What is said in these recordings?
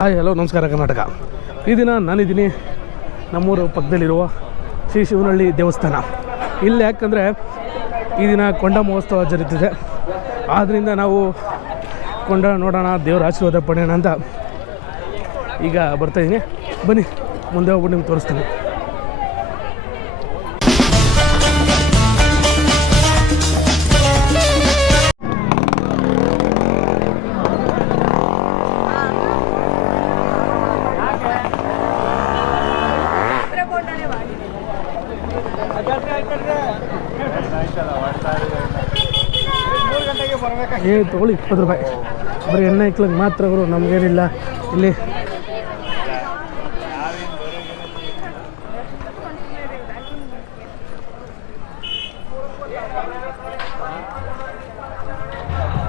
Hi, hello, ನಮಸ್ಕಾರ ಕರ್ನಾಟಕ. ಈ ದಿನ ನಾನಿದ್ದೀನಿ ನಮ್ಮೂರು ಪಕ್ಕದಲ್ಲಿರುವ ಶ್ರೀ ಶಿವನಹಳ್ಳಿ ದೇವಸ್ಥಾನ. ಇಲ್ಲಿ ಯಾಕಂದರೆ ಈ ದಿನ ಕೊಂಡ ಮಹೋತ್ಸವ ಜರುಗುತ್ತಿದೆ ಆದ್ದರಿಂದ ನಾವು ಕೊಂಡ ನೋಡೋಣ, ದೇವರ ಆಶೀರ್ವಾದ ಪಡೆಯೋಣ ಅಂತ ಈಗ ಬರ್ತಾಯಿದ್ದೀನಿ ಬನ್ನಿ, ಮುಂದೆ ಹೋಗ್ಬಿಟ್ಟು ನಿಮ್ಗೆ ತೋರಿಸ್ತೀನಿ. ಏ, ತೊಗೊಳ್ಳಿ, ಇಪ್ಪತ್ತು ರೂಪಾಯಿ. ಬರೀ ಎಣ್ಣೆ ಇಕ್ಲಿಗೆ ಮಾತ್ರ ಅವರು ನಮಗೇನಿಲ್ಲ. ಇಲ್ಲಿ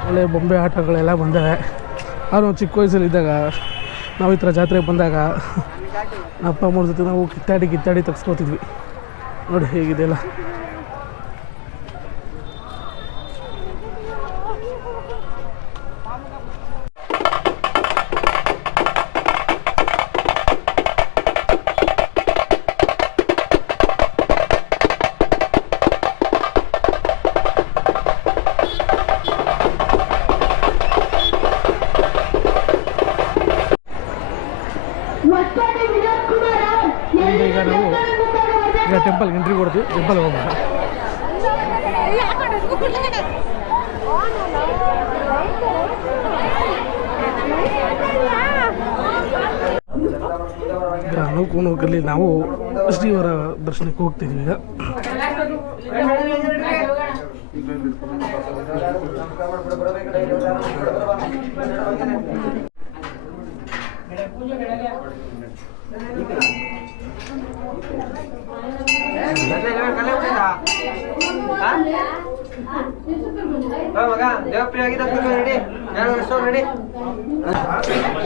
ಒಳ್ಳೆ ಬೊಂಬೆ ಆಟಗಳೆಲ್ಲ ಬಂದವೆ. ಅವ್ರು ಚಿಕ್ಕ ಚಿಕ್ಕ ವಯಸ್ಸಲ್ಲಿದ್ದಾಗ ನಾವು ಈ ಥರ ಜಾತ್ರೆಗೆ ಬಂದಾಗ ಅಪ್ಪ ಅಮ್ಮವ್ರ ಜೊತೆ ನಾವು ಕಿತ್ತಾಡಿ ಕಿತ್ತಾಡಿ ತೆಗ್ಸ್ಕೊತಿದ್ವಿ. ನೋಡಿ ಹೇಗಿದೆಯಲ್ಲ ಈಗ ನಾವು ಈಗ ಟೆಂಪಲ್ ಎಂಟ್ರಿ ಕೊಡ್ತೀವಿ ಟೆಂಪಲ್ ಹೋಗೋಣ ಈಗ ನೌಕೋನೋಕಲ್ಲಿ ನಾವು ಶ್ರೀವರ ದರ್ಶನಕ್ಕೆ ಹೋಗ್ತಿದ್ವಿ ಈಗ.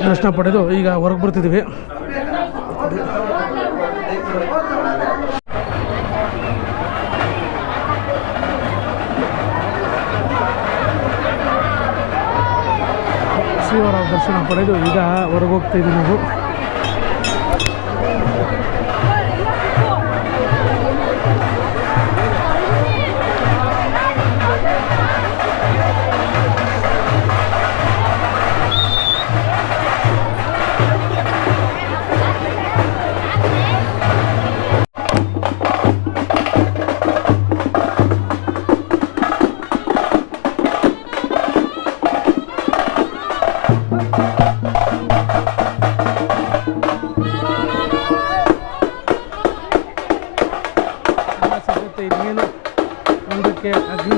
ದರ್ಶನ ಪಡೆದು ಈಗ ಹೊರಗೆ ಬರ್ತಿದ್ದೀವಿ. ಶ್ರೀವರ ದರ್ಶನ ಪಡೆದು ಈಗ ಹೊರಗೆ ಹೋಗ್ತಾ ಇದ್ದೀವಿ ನಾವು.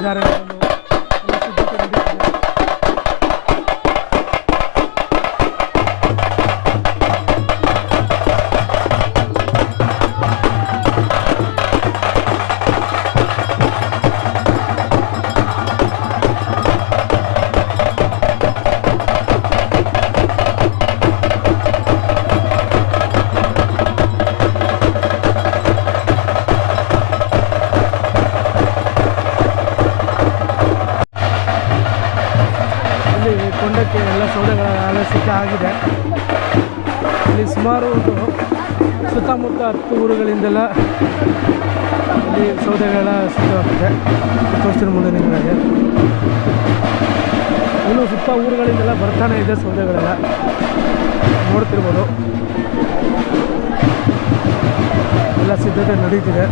ಅಗ್ನಿಧಾರಗಳನ್ನು ಎಲ್ಲ ಕೊಂಡಕ್ಕೆ ಎಲ್ಲ ಸೌದೆಗಳ ಸಿದ್ಧ ಆಗಿದೆ. ಇಲ್ಲಿ ಸುಮಾರು ಸುತ್ತಮುತ್ತ ಹತ್ತು ಊರುಗಳಿಂದೆಲ್ಲ ಇಲ್ಲಿ ಸೌದೆಗಳೆಲ್ಲ ಸಿದ್ಧವಾಗಿದೆ ತೋರಿಸ್ತೀನಿ ಮುಂದೆ ನಿಮಗೆ. ಇನ್ನು ಸುತ್ತ ಊರುಗಳಿಂದೆಲ್ಲ ಬರ್ತಾನೆ ಇದೆ ಸೌದೆಗಳೆಲ್ಲ ನೋಡ್ತಿರ್ಬೋದು. ಎಲ್ಲ ಸಿದ್ಧತೆ ನಡೀತಿದೆ.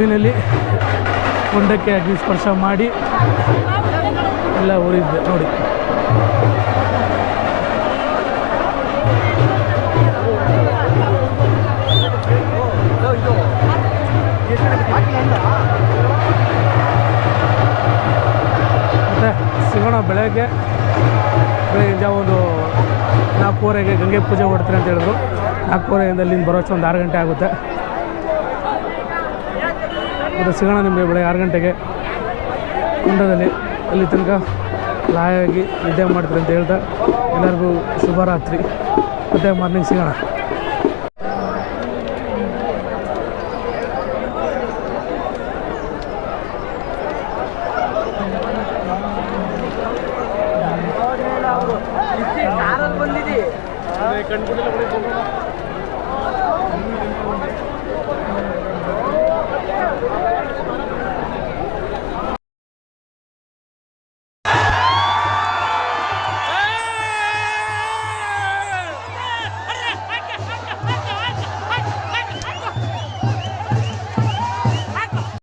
ಫೈನಲಿ ಕೊಂಡಕ್ಕೆ ಅಗ್ನಿ ಸ್ಪರ್ಶ ಮಾಡಿ ಎಲ್ಲ ಊರಿದ್ದೆ, ನೋಡಿ. ಮತ್ತು ಸಿಗೋಣ ಬೆಳಗ್ಗೆ ಬೆಳಗ್ಗೆ ಜಾವ ಒಂದು ನಾಲ್ಕೂವರೆಗೆ ಗಂಗೆ ಪೂಜೆ ಮಾಡ್ತೀನಿ ಅಂತ ಹೇಳಿದ್ರು. ನಾಲ್ಕೂವರೆಯಿಂದ ಅಲ್ಲಿಂದ ಬರೋಷ್ಟು ಒಂದು ಆರು ಗಂಟೆ ಆಗುತ್ತೆ. ಮತ್ತು ಸಿಗೋಣ ನಿಮಗೆ ಬೆಳಗ್ಗೆ ಆರು ಗಂಟೆಗೆ. ಕುಂಡದಲ್ಲಿ ಅಲ್ಲಿ ತನಕ ಲಾಯಾಗಿ ನಿದ್ದೆ ಮಾಡ್ತೀರಿ ಅಂತ ಹೇಳ್ತಾ ಎಲ್ಲರಿಗೂ ಶುಭರಾತ್ರಿ. ಮತ್ತೆ ಮಾರ್ನಿಂಗ್ ಸಿಗೋಣ.